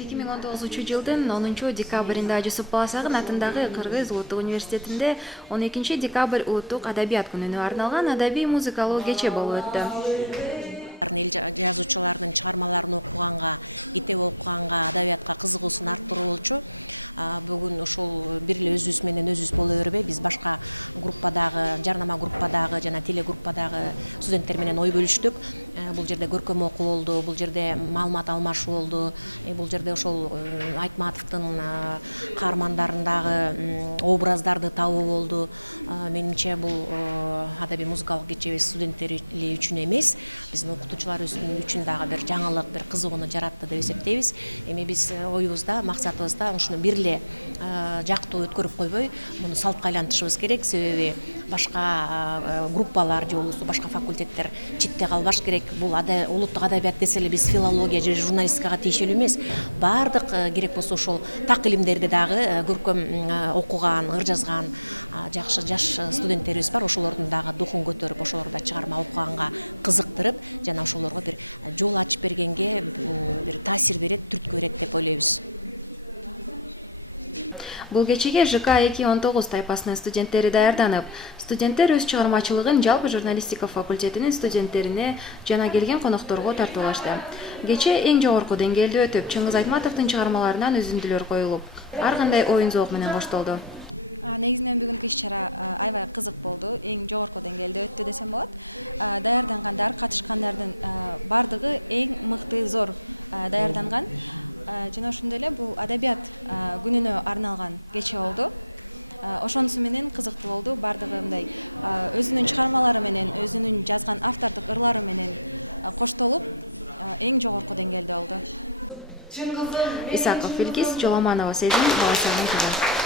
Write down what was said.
2019-жылдын 10-декабрында Жусуп Баласагын атындагы Кыргыз Улуттук университетинде 12-декабрь улуттук адабият күнүнө арналган адабий музыкалуу кече болуп өттү. Эл жазуучулардын чыгармаларын окуганга, китеп окуганга, адабиятка кызыгуусун арттыруу болчу. Бүгүн ушул бир эле өзүбүз менен өзүбүз боло бербей, биз башка группадагы, жарнама группадагы жана телегруппадагы студенттер менен ой бөлүштүк. Бул жерде көркөм окуу болду, бул жерде маалымат алмашуу болду, бул жерде ошол Айтматовдун каармандарындагы образдарды табуу болду. Менимче бул адабий музыкалык кечебиз студенттер үчүн эмес, биздин окутуучулар үчүн дагы бир жаңылык, бир кызыгууну жаратты деп эсептейбиз. Эми биз оюбузда, максатыбызда ушуну бир эле жактуу өткөрүп койбой, муну салтка айлантышыбыз керек. Себеби башка группалар же болбосо башка факультеттер четте калбаш керек. Бул улуттук адабият десе эле биз филология же журналистикага тиешелүү эмес. Баардык керек болсо ошол так илимдерди дагы көркөм окуган, ыр жазган жакшы жаш студенттерибиз бар. Ошолордун дагы духун көтөрүп, ошолорду да чыгарма окуганга кызыктырып, жана ошолорго бир жол ачып бергенге бир таасир берет, түрткү берет деп ойлойбуз. Бул кечеге ЖК-219 тайпасынын студенттери даярданып, студенттер өз чыгармачылыгын жалпы журналистика факультетинин студенттерине жана келген конокторго тартуулашты. Кече эң жогорку деңгээлде өтүп, Чыңгыз Айтматовдун чыгармаларынан үзүндүлөр коюлуп, ар кандай оюн зоок менен коштолду. Негизинен бүгүнкү иш-чара аябай кызык болду. Эң жогорку деңгээлде өттү десем болот. Даярдангандар, катышкандардын бардыгы эң мыкты, зор даярданган. Жана ошондой эле бул адабият күнүнө арналган кече болду. Ошонусу менен кызыктуу болду. Бардыгы мындай өзүнүн чыгармалары менен, өзүнүн жазган автордук ырлары менен коштолуп, эң жогорку деңгээлде болду. Исаков Илгиз, Жоламанова Сезим, Баласагын ТВ.